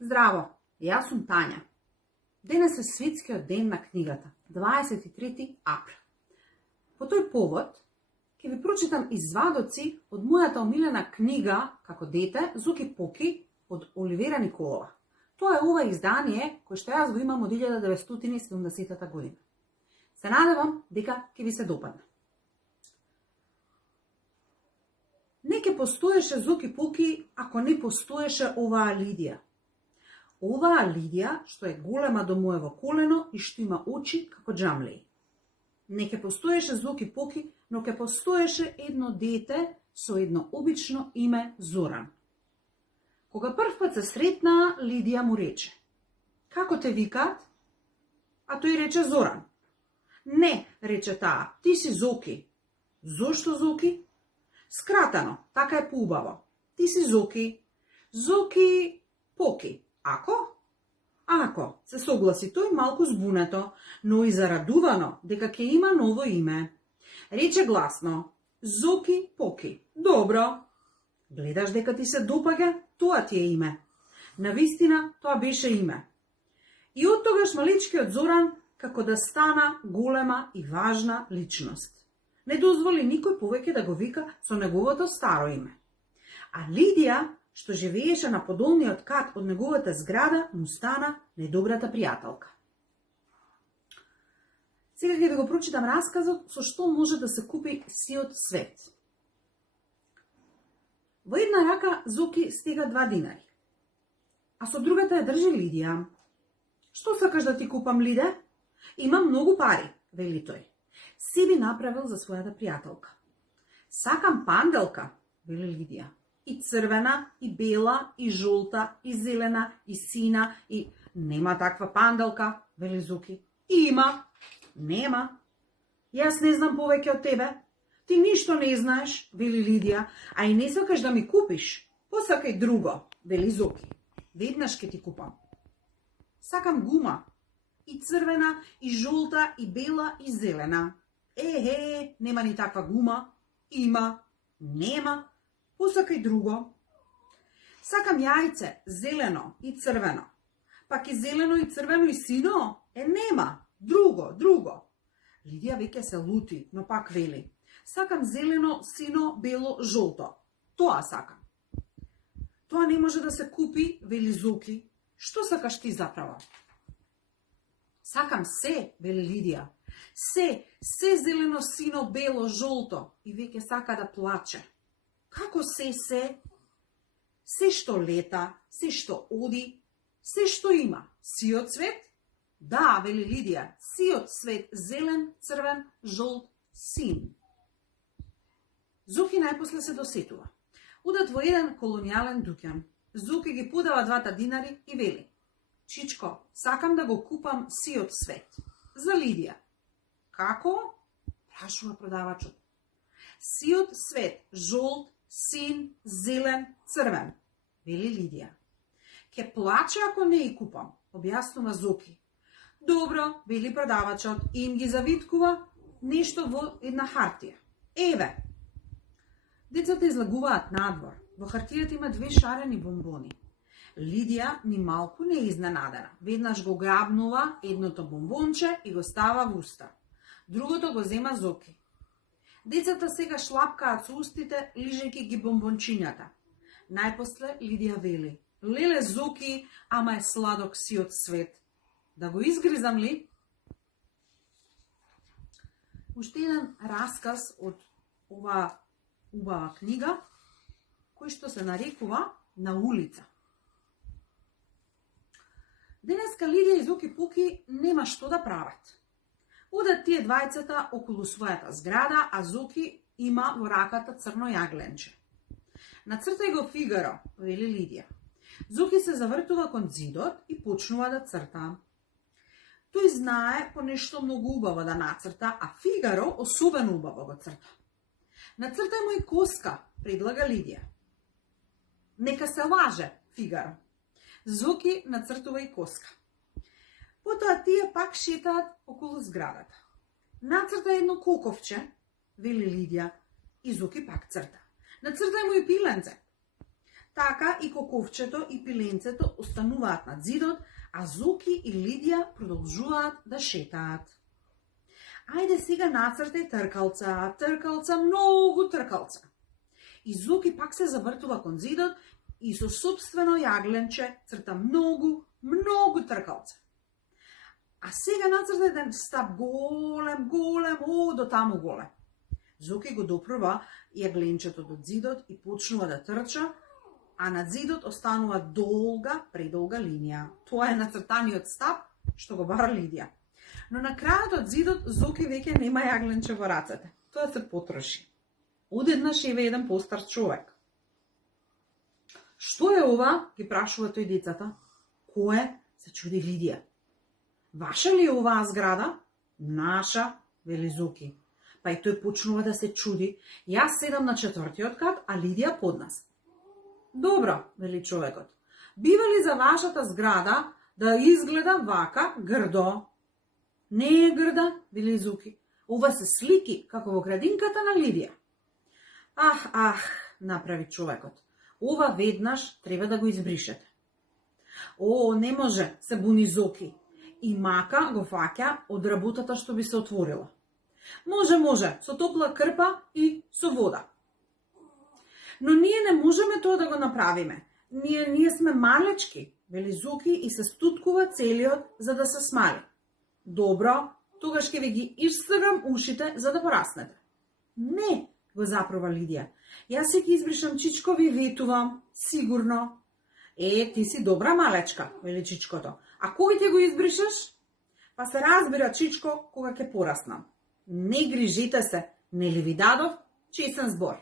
Здраво, јас сум Тања. Денес е светскиот ден на книгата, 23 април. По тој повод, ќе ви прочитам извадоци од мојата омилена книга, како дете, Зуки Поки, од Оливера Николова. Тоа е ова издание, кој што јас го имам од 1970 година. Се надевам дека ќе ви се допадне. Не ќе постоеше Зуки Поки, ако не постоеше оваа Лидија. Оваа Лидија, што е голема до моево колено и што има очи како џамлеи. Не ќе постоеше Зуки Поки, но ќе постоеше едно дете со едно обично име Зоран. Кога прв пат се сретнаа, Лидија му рече: "Како те викаат?" А тој рече: "Зоран." "Не," рече таа, "ти си Зоки." "Зошто Зоки?" "Скратено, така е поубаво. Ти си Зоки. Зоки Поки. Ако?" "Ако," се согласи тој малку збунето, но и зарадувано дека ќе има ново име. Рече гласно: "Зоки Поки. Добро. Гледаш дека ти се допаѓа, тоа ти е име." Навистина, тоа беше име. И од тогаш маличкиот Зоран, како да стана голема и важна личност, не дозволи никој повеќе да го вика со неговото старо име. А Лидија, што живееше на подолниот кат од неговата зграда, му стана недобрата пријателка. Сега ќе ви го прочитам расказот со што може да се купи сиот свет. Во една рака Зоки стега 2 динари, а со другата ја држи Лидија. "Што сакаш да ти купам, Лиде?" "Имам многу пари," вели тој. Се би направил за својата пријателка. "Сакам панделка," вели Лидија. "И црвена, и бела, и жолта, и зелена, и сина, и..." "Нема таква панделка," вели Зоки. "Има." "Нема." "Јас не знам повеќе од тебе." "Ти ништо не знаеш," вели Лидија, "а и не сакаш да ми купиш. Посакај друго," вели Зоки. "Веднаш ќе ти купам." "Сакам гума. И црвена, и жолта, и бела, и зелена." Нема ни таква гума." "Има." "Нема. Посакај друго." "Сакам јајце, зелено и црвено." "Пак и зелено и црвено и сино?" Нема. Друго." Лидија веќе се лути, но пак вели: "Сакам зелено, сино, бело, жолто. Тоа сакам." "Тоа не може да се купи," вели Зоки. "Што сакаш ти заправо?" "Сакам се," вели Лидија. Се зелено, сино, бело, жолто." И веќе сака да плаче. "Како се? Се што лета, се што оди, се што има. Сиот свет?" "Да," вели Лидија, "сиот свет, зелен, црвен, жолт, син." Зоки најпосле се досетува. Одат во еден колонијален дуќан. Зоки ги подава 2 динари и вели: "Чичко, сакам да го купам сиот свет." За Лидија. "Како?" прашува продавачот. "Сиот свет, жолт, син, зелен, црвен," вели Лидија. "Ке плаче ако не и купам," објаснува Зоки. "Добро," вели продавачот и им ги завиткува нешто во една хартија. "Еве." Децата излагуваат надвор. Во хартијата има 2 шарени бомбони. Лидија ни малку не е изненадена. Веднаш го грабнува едното бомбонче и го става во уста. Другото го зема Зоки. Децата сега шлапкаат со устите, лижејќи ги бомбончињата. Најпосле Лидија вели: "Леле Зоки, ама е сладок сиот свет. Да го изгризам ли?" Уште еден расказ од оваа убава книга, кој што се нарекува "На улица". Денеска Лидија и Зоки Поки нема што да прават. Одат тие двајцата околу својата зграда, а Зоки има во раката црно јагленче. "Нацртај го Фигаро," вели Лидија. Зоки се завртува кон зидот и почнува да црта. Тој знае по нешто многу убаво да нацрта, а Фигаро особено убаво го црта. "Нацртај му и коска," предлага Лидија. "Нека се лаже, Фигаро." Зоки нацртува и коска. Потоа тие пак шетаат околу зградата. "Нацрта едно коковче," вели Лидија, и Зоки пак црта. "Нацртај му и пиленце." Така и коковчето и пиленцето остануваат на зидот, а Зуки и Лидија продолжуваат да шетаат. Ајде сега нацртај тркалца, тркалца, многу тркалца. И Зуки пак се завртува кон зидот и со собствено јагленче црта многу, многу тркалца. А сега нацртај еден стап голем, голем, до таму голем. Зуки го допрва јагленчето до зидот и почнува да трча, а над зидот останува долга, предолга линија. Тоа е нацртаниот стап што го бара Лидија. Но на крајот од зидот Зуки веќе нема јагленче во рацете. Тоа се потроши. Одеднаш еве еден постар човек. Што е ова? Ги прашува тој децата. Кое? Се чуди Лидија. Ваша ли е оваа зграда? Наша, вели Зуки. Па и тој почнува да се чуди. Јас седам на 4-тиот кат, а Лидија под нас. Добро, вели човекот. Бива ли за вашата зграда да изгледа вака грдо? Не е грда, вели Зуки. Ова се слики како во градинката на Лидија. Направи човекот. Ова веднаш треба да го избришете. Не може, се буни Зуки. И мака го фаќа од работата што би се отворила. Може, со топла крпа и со вода. Но ние не можеме тоа да го направиме. Ние сме малечки, вели Зуки и се стуткува целиот за да се смали. Добро, тогаш ќе ви ги исцргам ушите за да пораснете. Не, го запрува Лидија. Јас ќе избришам чичко, ви ветувам, сигурно. Ти си добра малечка, вели чичкото. А кој ќе го избришеш? Па се разбира, чичко, кога ќе пораснам. Не грижите се, нели ви дадов чесен збор.